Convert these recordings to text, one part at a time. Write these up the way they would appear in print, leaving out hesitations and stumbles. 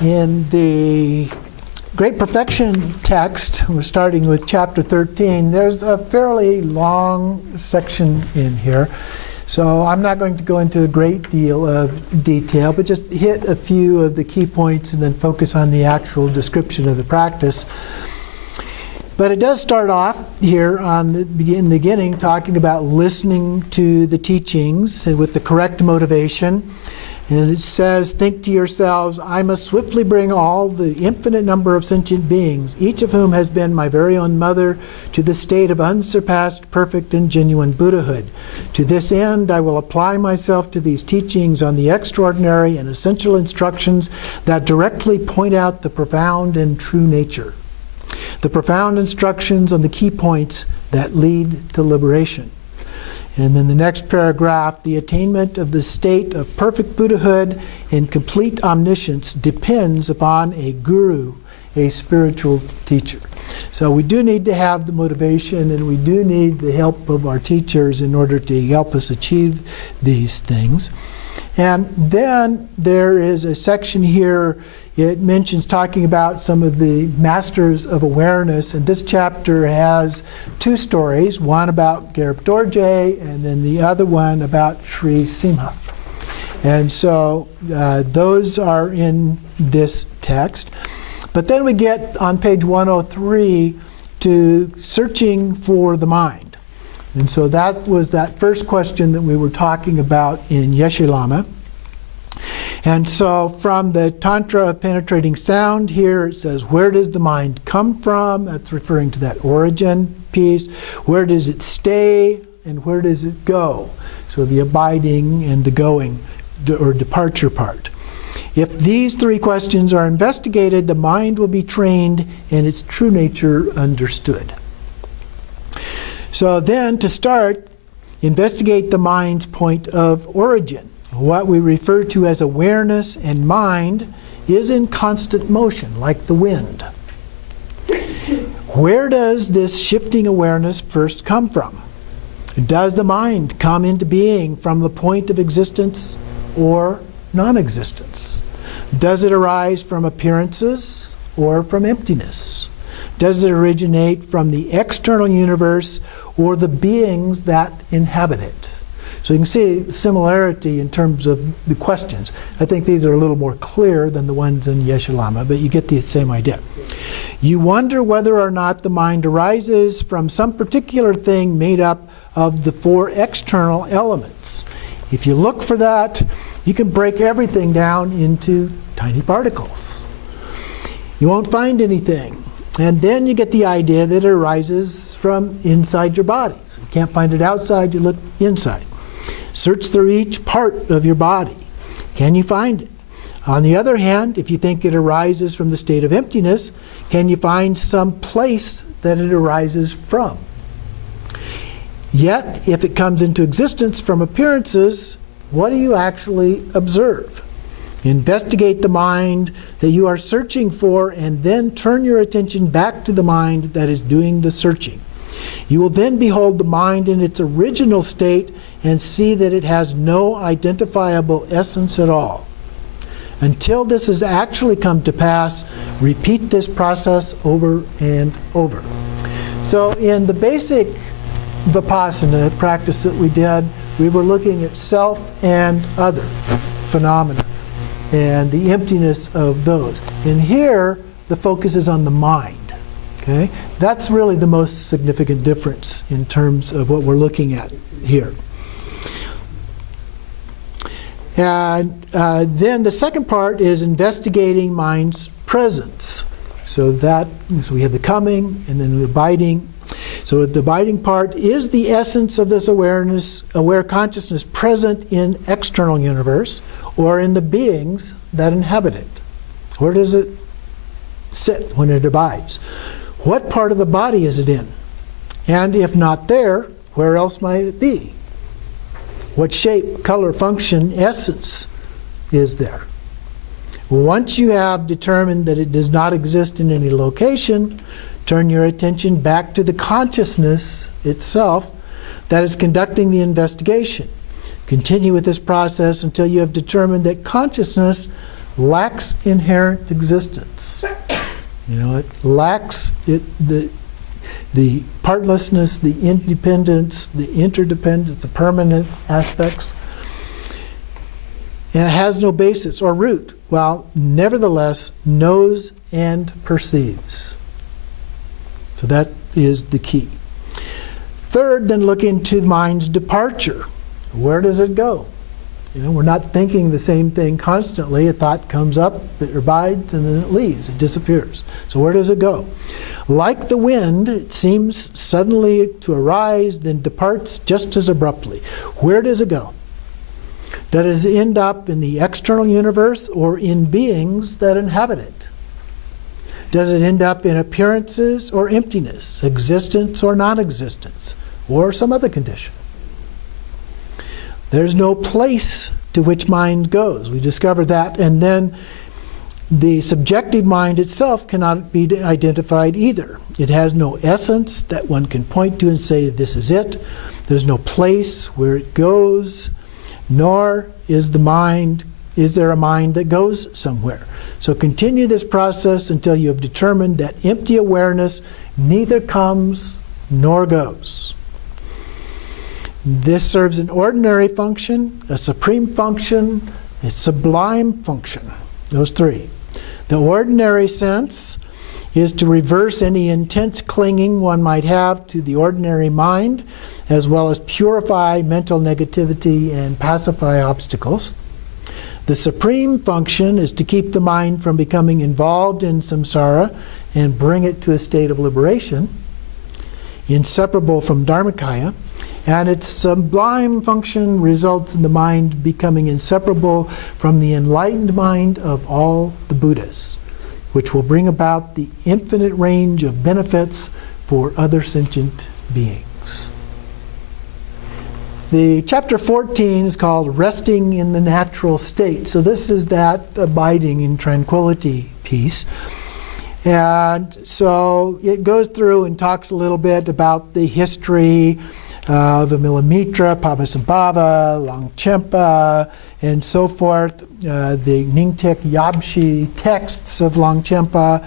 In the Great Perfection text, we're starting with chapter 13, there's a fairly long section in here. So I'm not going to go into a great deal of detail, but just hit a few of the key points and then focus on the actual description of the practice. But it does start off here in the beginning talking about listening to the teachings with the correct motivation. And it says, think to yourselves, I must swiftly bring all the infinite number of sentient beings, each of whom has been my very own mother, to the state of unsurpassed, perfect, and genuine Buddhahood. To this end, I will apply myself to these teachings on the extraordinary and essential instructions that directly point out the profound and true nature. The profound instructions on the key points that lead to liberation. And then the next paragraph, the attainment of the state of perfect Buddhahood and complete omniscience depends upon a guru, a spiritual teacher. So we do need to have the motivation, and we do need the help of our teachers in order to help us achieve these things. And then there is a section here, it mentions talking about some of the masters of awareness, and this chapter has two stories, one about Korde Rushen and then the other one about Sri Simha. And so those are in this text. But then we get on page 103 to searching for the mind. And so that was that first question that we were talking about in Yeshe Lama. And so from the Tantra of Penetrating Sound here, it says, where does the mind come from? That's referring to that origin piece. Where does it stay and where does it go? So the abiding and the going or departure part. If these three questions are investigated, the mind will be trained and its true nature understood. So then to start, investigate the mind's point of origin. What we refer to as awareness and mind is in constant motion, like the wind. Where does this shifting awareness first come from? Does the mind come into being from the point of existence or non-existence? Does it arise from appearances or from emptiness? Does it originate from the external universe or the beings that inhabit it? So you can see the similarity in terms of the questions. I think these are a little more clear than the ones in Yeshe Lama, but you get the same idea. You wonder whether or not the mind arises from some particular thing made up of the four external elements. If you look for that, you can break everything down into tiny particles. You won't find anything. And then you get the idea that it arises from inside your body. So you can't find it outside, you look inside. Search through each part of your body. Can you find it? On the other hand, if you think it arises from the state of emptiness, can you find some place that it arises from? Yet, if it comes into existence from appearances, what do you actually observe? Investigate the mind that you are searching for and then turn your attention back to the mind that is doing the searching. You will then behold the mind in its original state and see that it has no identifiable essence at all. Until this has actually come to pass, repeat this process over and over. So in the basic Vipassana practice that we did, we were looking at self and other phenomena and the emptiness of those. And here, the focus is on the mind. Okay? That's really the most significant difference in terms of what we're looking at here. And then the second part is investigating mind's presence. So we have the coming and then the abiding. So the abiding part is the essence of this awareness, aware consciousness present in external universe or in the beings that inhabit it. Where does it sit when it abides? What part of the body is it in? And if not there, where else might it be? What shape, color, function, essence is there? Once you have determined that it does not exist in any location, turn your attention back to the consciousness itself that is conducting the investigation. Continue with this process until you have determined that consciousness lacks inherent existence. It lacks the partlessness, the independence, the interdependence, the permanent aspects. And it has no basis or root, while nevertheless knows and perceives. So that is the key. Third, then look into the mind's departure. Where does it go? We're not thinking the same thing constantly. A thought comes up, it abides, and then it leaves, it disappears. So where does it go? Like the wind, it seems suddenly to arise, then departs just as abruptly. Where does it go? Does it end up in the external universe or in beings that inhabit it? Does it end up in appearances or emptiness, existence or non-existence, or some other condition? There's no place to which mind goes. We discovered that. And then the subjective mind itself cannot be identified either. It has no essence that one can point to and say, this is it. There's no place where it goes, nor is there a mind that goes somewhere. So continue this process until you have determined that empty awareness neither comes nor goes. This serves an ordinary function, a supreme function, a sublime function. Those three. The ordinary sense is to reverse any intense clinging one might have to the ordinary mind, as well as purify mental negativity and pacify obstacles. The supreme function is to keep the mind from becoming involved in samsara and bring it to a state of liberation, inseparable from Dharmakaya. And its sublime function results in the mind becoming inseparable from the enlightened mind of all the Buddhas, which will bring about the infinite range of benefits for other sentient beings. The chapter 14 is called Resting in the Natural State. So this is that abiding in tranquility piece. And so it goes through and talks a little bit about the history of Vimalamitra, Padmasambhava, Longchenpa, and so forth, the Nyingtik Yabshi texts of Longchenpa.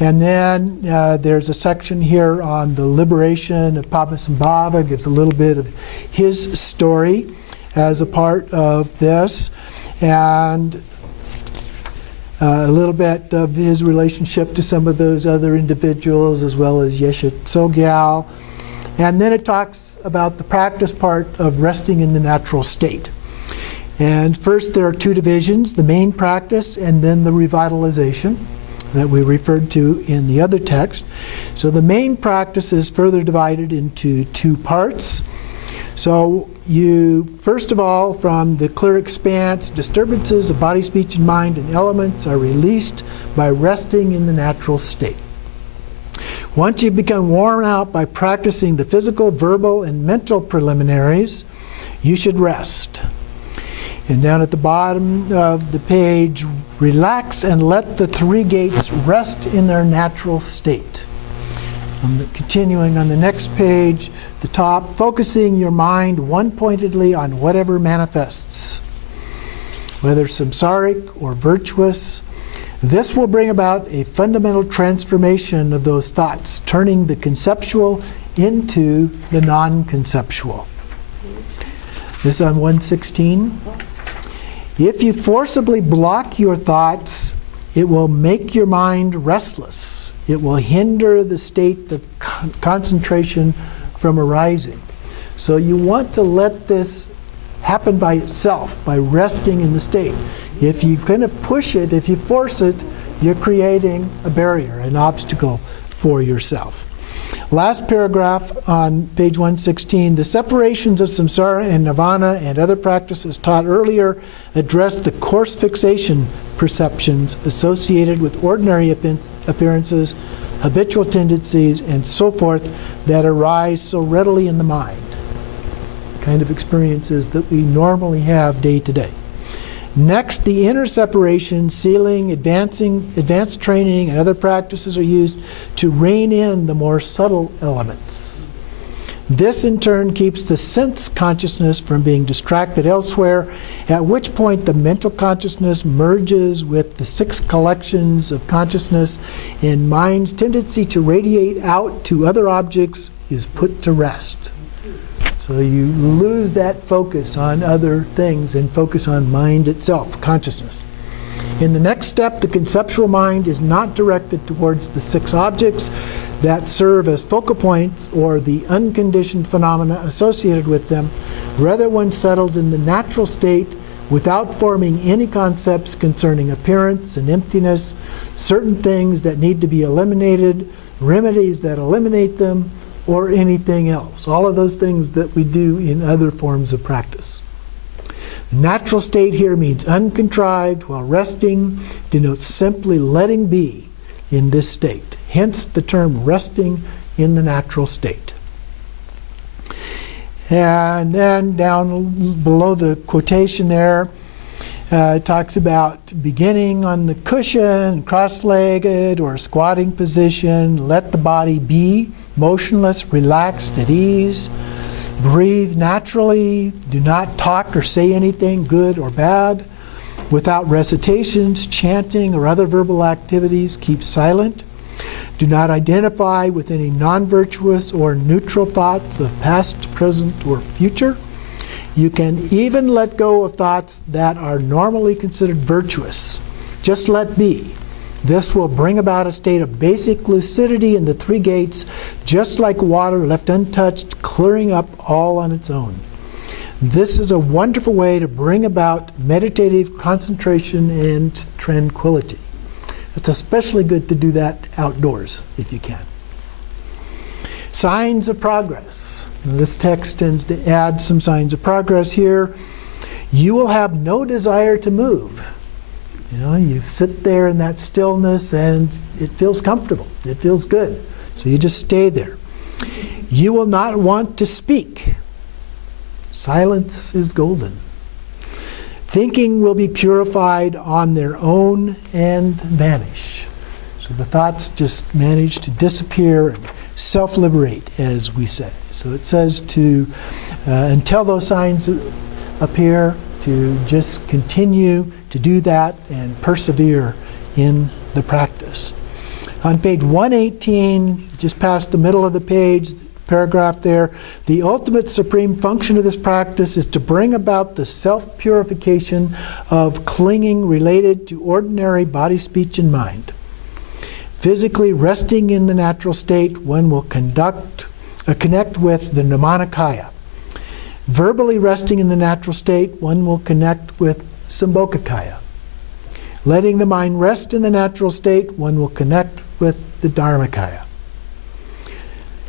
And then there's a section here on the liberation of Padmasambhava, gives a little bit of his story as a part of this, and a little bit of his relationship to some of those other individuals, as well as Yeshe Tsogyal. And then it talks about the practice part of resting in the natural state. And first there are two divisions, the main practice and then the revitalization that we referred to in the other text. So the main practice is further divided into two parts. So you, first of all, from the clear expanse, disturbances of body, speech, and mind and elements are released by resting in the natural state. Once you become worn out by practicing the physical, verbal, and mental preliminaries, you should rest. And down at the bottom of the page, relax and let the three gates rest in their natural state. Continuing on the next page, the top, focusing your mind one-pointedly on whatever manifests, whether samsaric or virtuous. This will bring about a fundamental transformation of those thoughts, turning the conceptual into the non-conceptual. This on 116. If you forcibly block your thoughts, it will make your mind restless. It will hinder the state of concentration from arising. So you want to let this happen by itself, by resting in the state. If you kind of push it, if you force it, you're creating a barrier, an obstacle for yourself. Last paragraph on page 116, the separations of samsara and nirvana and other practices taught earlier address the coarse fixation perceptions associated with ordinary appearances, habitual tendencies, and so forth that arise so readily in the mind. Kind of experiences that we normally have day to day. Next, the inner separation, sealing, advanced training, and other practices are used to rein in the more subtle elements. This in turn keeps the sense consciousness from being distracted elsewhere, at which point the mental consciousness merges with the 6 collections of consciousness, and mind's tendency to radiate out to other objects is put to rest. So you lose that focus on other things and focus on mind itself, consciousness. In the next step, the conceptual mind is not directed towards the 6 objects that serve as focal points or the unconditioned phenomena associated with them. Rather, one settles in the natural state without forming any concepts concerning appearance and emptiness, certain things that need to be eliminated, remedies that eliminate them, or anything else. All of those things that we do in other forms of practice. The natural state here means uncontrived, while resting denotes simply letting be in this state. Hence the term resting in the natural state. And then down below the quotation there, it talks about beginning on the cushion, cross-legged or squatting position. Let the body be motionless, relaxed, at ease. Breathe naturally. Do not talk or say anything, good or bad. Without recitations, chanting, or other verbal activities, keep silent. Do not identify with any non-virtuous or neutral thoughts of past, present, or future. You can even let go of thoughts that are normally considered virtuous. Just let be. This will bring about a state of basic lucidity in the 3 gates, just like water left untouched, clearing up all on its own. This is a wonderful way to bring about meditative concentration and tranquility. It's especially good to do that outdoors, if you can. Signs of progress. Now, this text tends to add some signs of progress here. You will have no desire to move. You know, you sit there in that stillness and it feels comfortable. It feels good. So you just stay there. You will not want to speak. Silence is golden. Thinking will be purified on their own and vanish. So the thoughts just manage to disappear and self-liberate, as we say. So it says to, until those signs appear, to just continue to do that and persevere in the practice. On page 118, just past the middle of the page, paragraph there, the ultimate supreme function of this practice is to bring about the self-purification of clinging related to ordinary body, speech, and mind. Physically resting in the natural state, one will connect with the Nirmanakaya. Verbally resting in the natural state, one will connect with Sambhogakaya. Letting the mind rest in the natural state, one will connect with the Dharmakaya.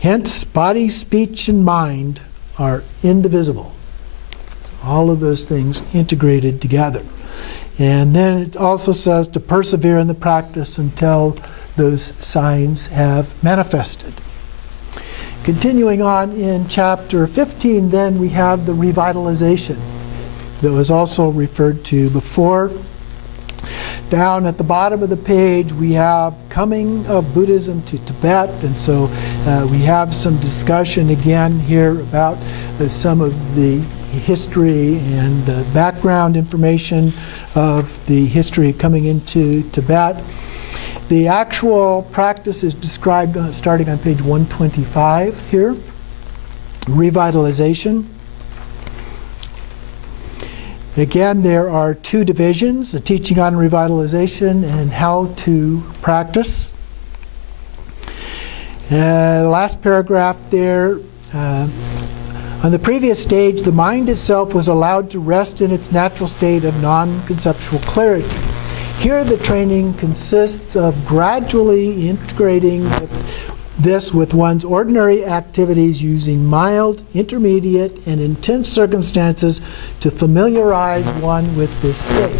Hence, body, speech, and mind are indivisible. So all of those things integrated together. And then it also says to persevere in the practice until those signs have manifested. Continuing on in chapter 15, then we have the revitalization that was also referred to before. Down at the bottom of the page, we have coming of Buddhism to Tibet, and so we have some discussion again here about some of the history and background information of the history coming into Tibet. The actual practice is described starting on page 125 here, revitalization. Again, there are 2 divisions, the teaching on revitalization and how to practice. The last paragraph there, on the previous stage, the mind itself was allowed to rest in its natural state of non-conceptual clarity. Here the training consists of gradually integrating this with one's ordinary activities using mild, intermediate, and intense circumstances to familiarize one with this state.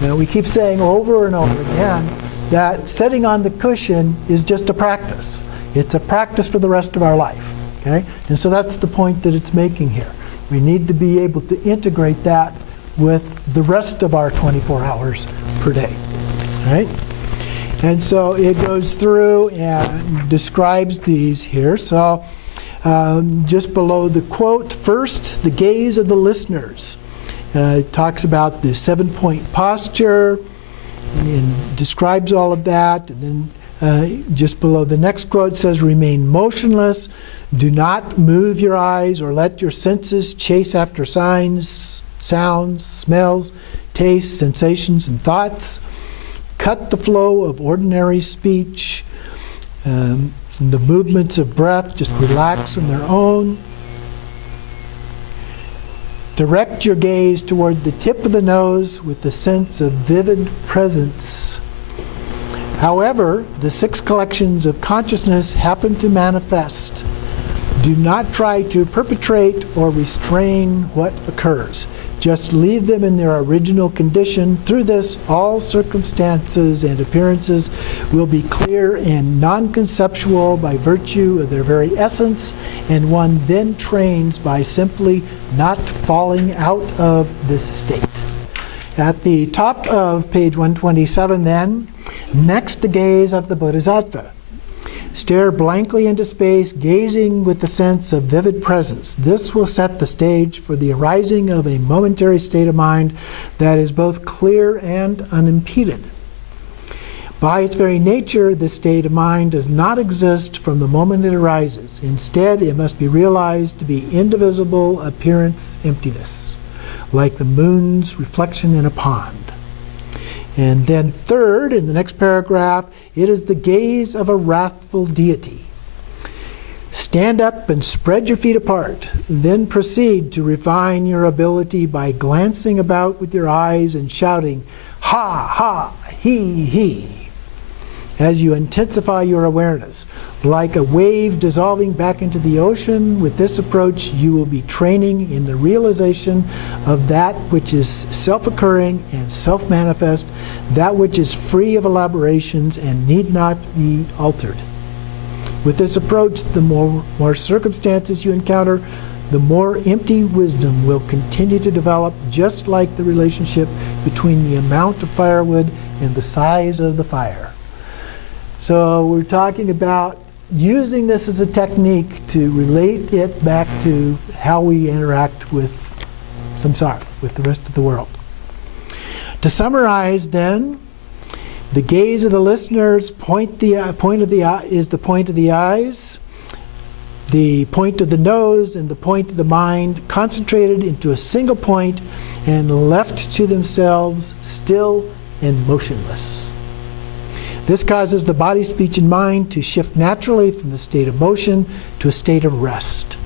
Now we keep saying over and over again that sitting on the cushion is just a practice. It's a practice for the rest of our life. Okay? And so that's the point that it's making here. We need to be able to integrate that with the rest of our 24 hours per day. All right? And so it goes through and describes these here. So Just below the quote, first, the gaze of the listeners. It talks about the 7-point posture and describes all of that. And then just below the next quote says, remain motionless. Do not move your eyes or let your senses chase after signs, sounds, smells, tastes, sensations, and thoughts. Cut the flow of ordinary speech. The movements of breath just relax on their own. Direct your gaze toward the tip of the nose with the sense of vivid presence. However, the 6 collections of consciousness happen to manifest. Do not try to perpetrate or restrain what occurs. Just leave them in their original condition. Through this, all circumstances and appearances will be clear and non-conceptual by virtue of their very essence, and one then trains by simply not falling out of this state. At the top of page 127 then, next the gaze of the Bodhisattva. Stare blankly into space, gazing with the sense of vivid presence. This will set the stage for the arising of a momentary state of mind that is both clear and unimpeded. By its very nature, this state of mind does not exist from the moment it arises. Instead, it must be realized to be indivisible appearance emptiness, like the moon's reflection in a pond. And then third, in the next paragraph, it is the gaze of a wrathful deity. Stand up and spread your feet apart. Then proceed to refine your ability by glancing about with your eyes and shouting, ha, ha, he, he, as you intensify your awareness. Like a wave dissolving back into the ocean, with this approach you will be training in the realization of that which is self-occurring and self-manifest, that which is free of elaborations and need not be altered. With this approach, the more circumstances you encounter, the more empty wisdom will continue to develop, just like the relationship between the amount of firewood and the size of the fire. So we're talking about using this as a technique to relate it back to how we interact with samsara, with the rest of the world. To summarize then, the gaze of the listeners is the point of the eyes, the point of the nose, and the point of the mind concentrated into a single point and left to themselves, still and motionless. This causes the body, speech, and mind to shift naturally from the state of motion to a state of rest.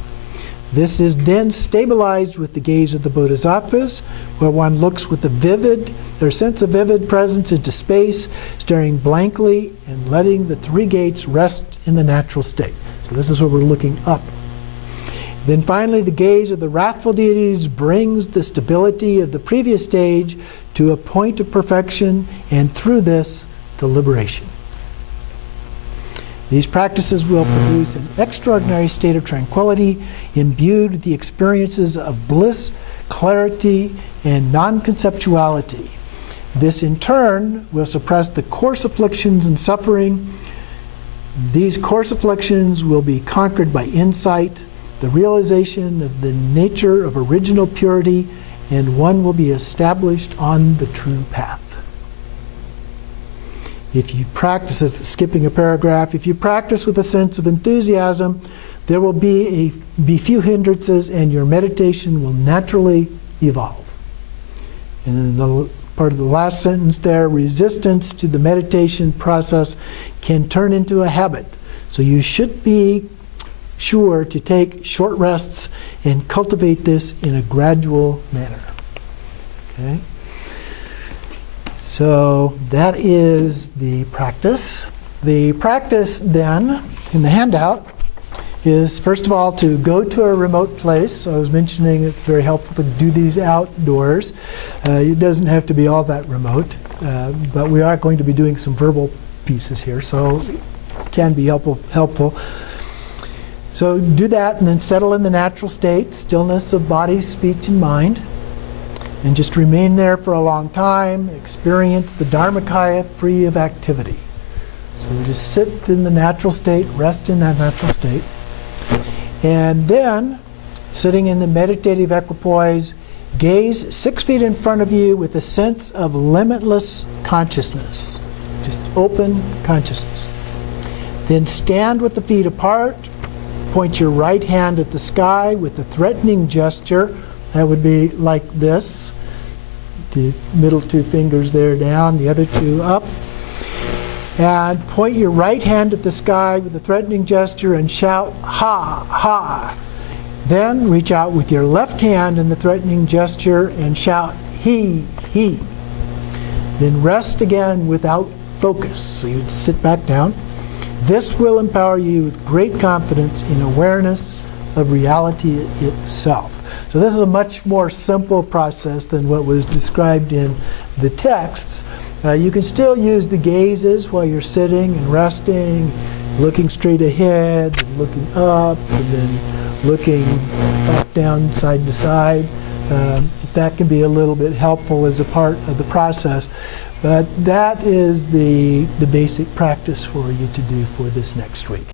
This is then stabilized with the gaze of the Bodhisattvas, where one looks with their sense of vivid presence into space, staring blankly and letting the 3 gates rest in the natural state. So this is where we're looking up. Then finally, the gaze of the wrathful deities brings the stability of the previous stage to a point of perfection, and through this, to liberation. These practices will produce an extraordinary state of tranquility, imbued with the experiences of bliss, clarity, and non-conceptuality. This in turn will suppress the coarse afflictions and suffering. These coarse afflictions will be conquered by insight, the realization of the nature of original purity, and one will be established on the true path. If you practice, skipping a paragraph, if you practice with a sense of enthusiasm, there will be few hindrances and your meditation will naturally evolve. And in the part of the last sentence there, resistance to the meditation process can turn into a habit. So you should be sure to take short rests and cultivate this in a gradual manner. Okay? So that is the practice. The practice then, in the handout, is first of all to go to a remote place. So I was mentioning it's very helpful to do these outdoors. It doesn't have to be all that remote, but we are going to be doing some verbal pieces here, so it can be helpful. So do that and then settle in the natural state, stillness of body, speech, and mind. And just remain there for a long time, experience the Dharmakaya free of activity. So just sit in the natural state, rest in that natural state. And then, sitting in the meditative equipoise, gaze 6 feet in front of you with a sense of limitless consciousness. Just open consciousness. Then stand with the feet apart. Point your right hand at the sky with a threatening gesture. That would be like this. The middle 2 fingers there down, the other 2 up. And point your right hand at the sky with a threatening gesture and shout, ha, ha. Then reach out with your left hand in the threatening gesture and shout, he, he. Then rest again without focus. So you'd sit back down. This will empower you with great confidence in awareness of reality itself. So this is a much more simple process than what was described in the texts. You can still use the gazes while you're sitting and resting, looking straight ahead, and looking up, and then looking up, down, side to side. That can be a little bit helpful as a part of the process. But that is the basic practice for you to do for this next week.